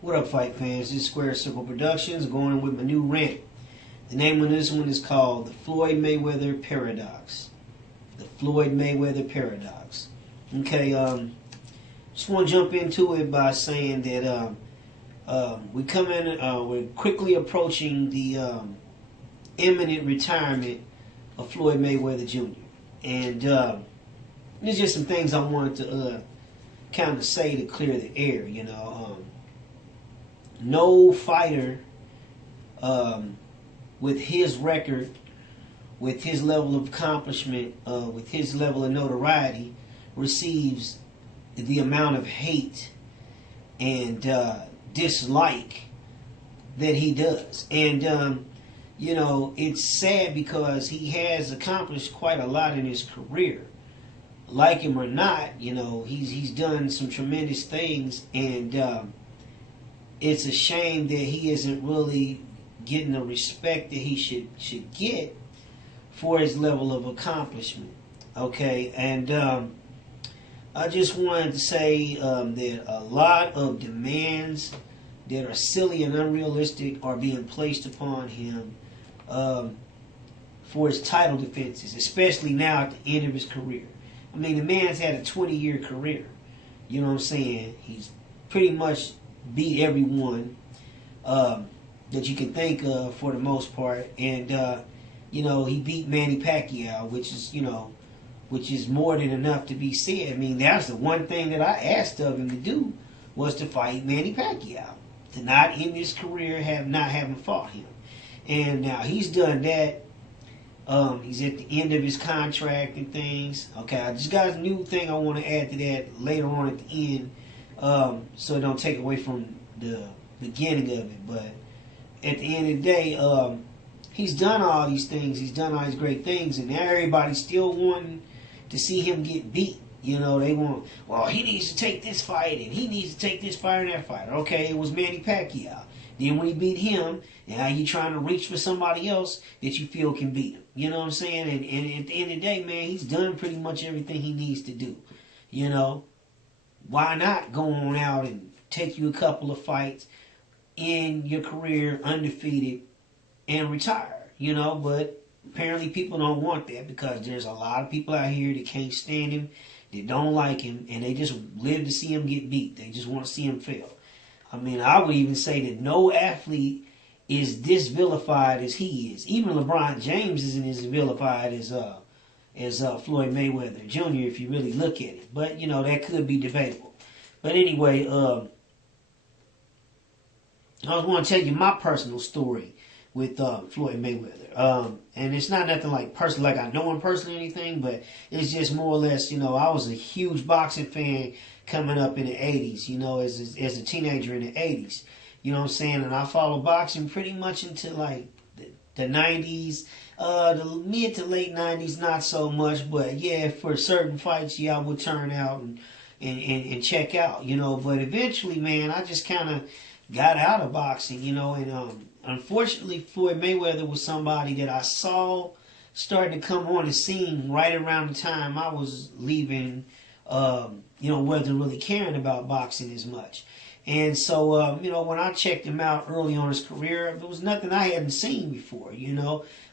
What up, fight fans? This is SquaredCircleProductions going with my new rant. The name of this one is called the Floyd Mayweather Paradox. The Floyd Mayweather Paradox. Okay, just want to jump into it by saying that we're quickly approaching the imminent retirement of Floyd Mayweather Jr. And there's just some things I wanted to kind of say to clear the air, no fighter with his record, with his level of accomplishment, with his level of notoriety, receives the amount of hate and dislike that he does. And, it's sad because he has accomplished quite a lot in his career. Like him or not, he's done some tremendous things, and it's a shame that he isn't really getting the respect that he should get for his level of accomplishment. Okay, and I just wanted to say that a lot of demands that are silly and unrealistic are being placed upon him for his title defenses, especially now at the end of his career. I mean, the man's had a 20-year career. You know what I'm saying? He's pretty much beat everyone that you can think of for the most part. And, he beat Manny Pacquiao, which is more than enough to be said. I mean, that's the one thing that I asked of him to do, was to fight Manny Pacquiao. To not end his career not having fought him. And now he's done that. He's at the end of his contract and things. Okay, I just got a new thing I want to add to that later on at the end, so it don't take away from the beginning of it. But at the end of the day, he's done all these things. He's done all these great things, and now everybody's still wanting to see him get beat. They want, well, he needs to take this fight, and he needs to take this fight and that fight. Okay, it was Manny Pacquiao. Then when he beat him, now you're trying to reach for somebody else that you feel can beat him. You know what I'm saying? And at the end of the day, man, he's done pretty much everything he needs to do. Why not go on out and take you a couple of fights in your career undefeated and retire? But apparently people don't want that, because there's a lot of people out here that can't stand him, that don't like him, and they just live to see him get beat. They just want to see him fail. I mean, I would even say that no athlete is this vilified as he is. Even LeBron James isn't as vilified as Floyd Mayweather Jr. if you really look at it. But that could be debatable. But anyway, I just want to tell you my personal story with Floyd Mayweather. And it's not nothing like personal, like I know him personally or anything, but it's just more or less, I was a huge boxing fan coming up in the 80s, as a teenager in the 80s. You know what I'm saying? And I followed boxing pretty much into like the 90s, the mid to late 90s, not so much. But yeah, for certain fights, I would turn out and check out, But eventually, man, I just kind of got out of boxing, and unfortunately, Floyd Mayweather was somebody that I saw starting to come on the scene right around the time I was leaving, wasn't really caring about boxing as much. And so, when I checked him out early on his career, there was nothing I hadn't seen before, I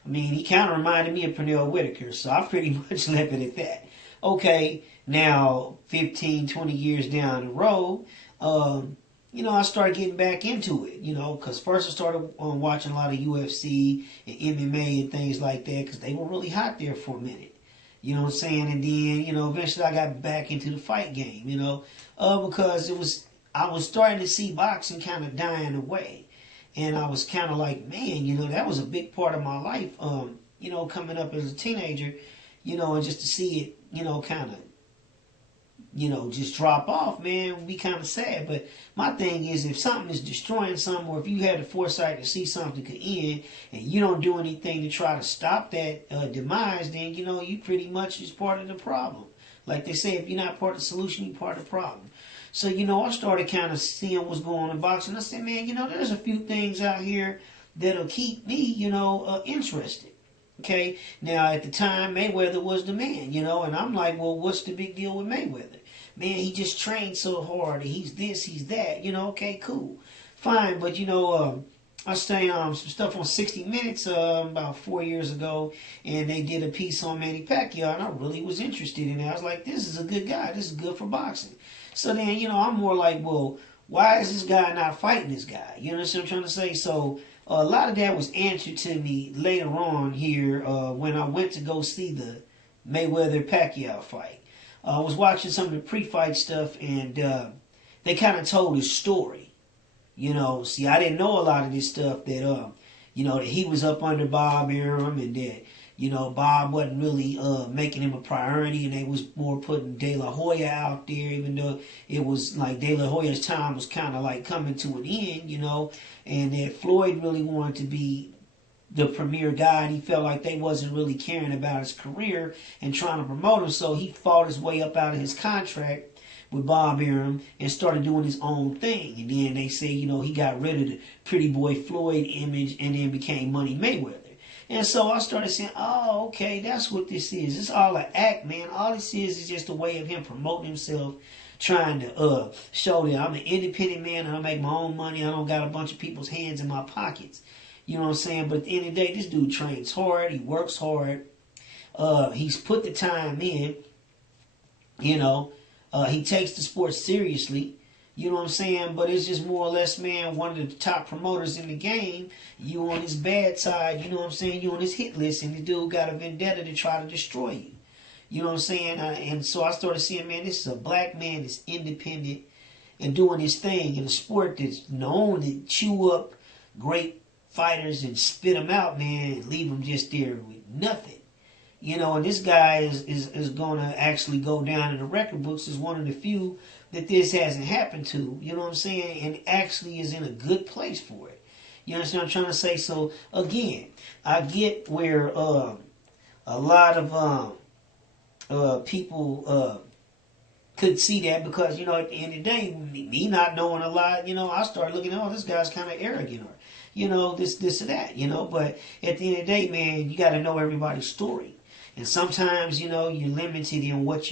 mean, he kind of reminded me of Pernell Whitaker, so I pretty much left it at that. Okay, now, 15, 20 years down the road, I started getting back into it, because first I started watching a lot of UFC and MMA and things like that, because they were really hot there for a minute. You know what I'm saying? And then, eventually I got back into the fight game, because I was starting to see boxing kind of dying away. And I was kind of like, man, that was a big part of my life, coming up as a teenager, and just to see it, kind of, just drop off, man, would be kind of sad. But my thing is, if something is destroying something, or if you had the foresight to see something could end, and you don't do anything to try to stop that demise, then, you pretty much is part of the problem. Like they say, if you're not part of the solution, you're part of the problem. So, I started kind of seeing what's going on in boxing. I said, man, there's a few things out here that'll keep me, interested. Okay, now at the time Mayweather was the man, and I'm like, well, what's the big deal with Mayweather? man, he just trained so hard, and he's this, he's that. Okay, cool, fine. But I studied some stuff on 60 Minutes about 4 years ago, and they did a piece on Manny Pacquiao, and I really was interested in it. I was like, this is a good guy. This is good for boxing. So then, I'm more like, well, why is this guy not fighting this guy? You know what I'm trying to say? So a lot of that was answered to me later on here when I went to go see the Mayweather Pacquiao fight. I was watching some of the pre-fight stuff, and they kind of told his story. See, I didn't know a lot of this stuff that that he was up under Bob Arum, and that Bob wasn't really making him a priority, and they was more putting De La Hoya out there, even though it was like De La Hoya's time was kind of like coming to an end, and that Floyd really wanted to be the premier guy, and he felt like they wasn't really caring about his career and trying to promote him, so he fought his way up out of his contract with Bob Arum and started doing his own thing. And then they say, he got rid of the pretty boy Floyd image and then became Money Mayweather. And so I started saying, oh, okay, that's what this is. It's all an act, man. All this is just a way of him promoting himself, trying to show that I'm an independent man and I make my own money. I don't got a bunch of people's hands in my pockets. You know what I'm saying? But at the end of the day, this dude trains hard. He works hard. He's put the time in. He takes the sport seriously. You know what I'm saying? But it's just more or less, man, one of the top promoters in the game. You on his bad side, you know what I'm saying? You on his hit list, and the dude got a vendetta to try to destroy you. You know what I'm saying? And so I started seeing, man, this is a black man that's independent and doing his thing in a sport that's known to chew up great fighters and spit them out, man, and leave them just there with nothing. And this guy is going to actually go down in the record books as one of the few that this hasn't happened to, you know what I'm saying, and actually is in a good place for it. You understand what I'm trying to say? So, again, I get where a lot of people could see that because, at the end of the day, me not knowing a lot, I started looking, oh, this guy's kind of arrogant or, this or that, but at the end of the day, man, you got to know everybody's story. And sometimes, you're limited in what's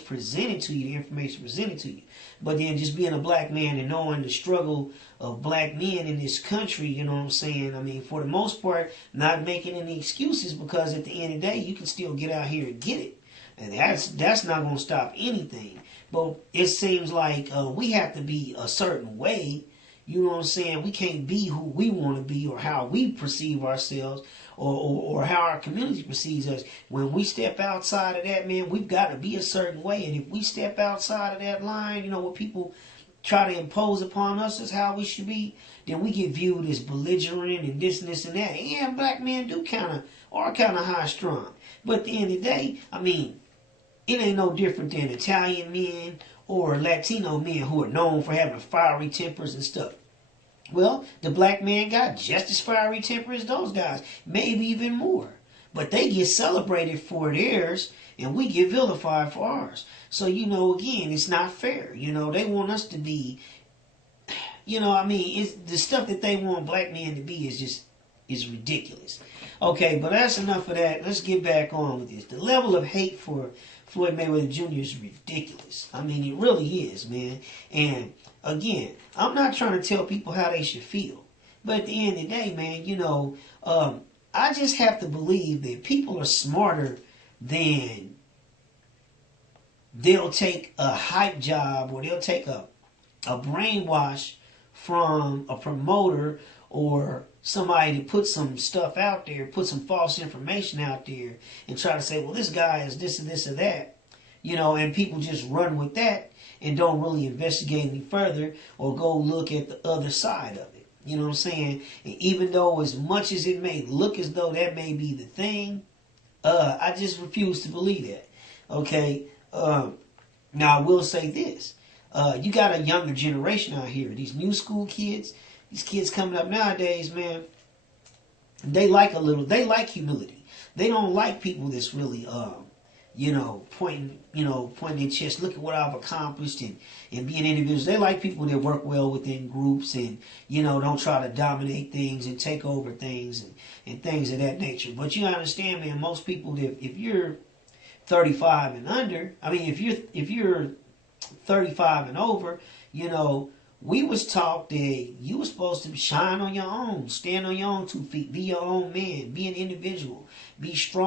presented to you, the information presented to you. But then just being a black man and knowing the struggle of black men in this country, you know what I'm saying? I mean, for the most part, not making any excuses because at the end of the day, you can still get out here and get it. And that's not going to stop anything. But it seems like we have to be a certain way. You know what I'm saying? We can't be who we want to be or how we perceive ourselves or how our community perceives us. When we step outside of that, man, we've got to be a certain way. And if we step outside of that line, what people try to impose upon us as how we should be, then we get viewed as belligerent and this and that. And black men are kind of high strung. But at the end of the day, I mean, it ain't no different than Italian men or Latino men who are known for having fiery tempers and stuff. Well, the black man got just as fiery temper as those guys, maybe even more. But they get celebrated for theirs, and we get vilified for ours. So, again, it's not fair. They want us to be, it's the stuff that they want black men to be is ridiculous. Okay, but that's enough of that. Let's get back on with this. The level of hate for Floyd Mayweather Jr. is ridiculous. I mean, it really is, man. And again, I'm not trying to tell people how they should feel. But at the end of the day, man, I just have to believe that people are smarter than they'll take a hype job or they'll take a brainwash from a promoter or somebody to put some stuff out there, put some false information out there and try to say, well, this guy is this and this or that, and people just run with that and don't really investigate any further or go look at the other side of it. You know what I'm saying? And even though as much as it may look as though that may be the thing, I just refuse to believe that. Okay? Now, I will say this. You got a younger generation out here. These new school kids, these kids coming up nowadays, man, they like humility. They don't like people that's really, pointing their chest, look at what I've accomplished and being individuals. They like people that work well within groups and, don't try to dominate things and take over things and things of that nature. But you understand, man, most people, if you're 35 and under, I mean, if you're 35 and over, you know, we was taught that you were supposed to shine on your own, stand on your own 2 feet, be your own man, be an individual, be strong.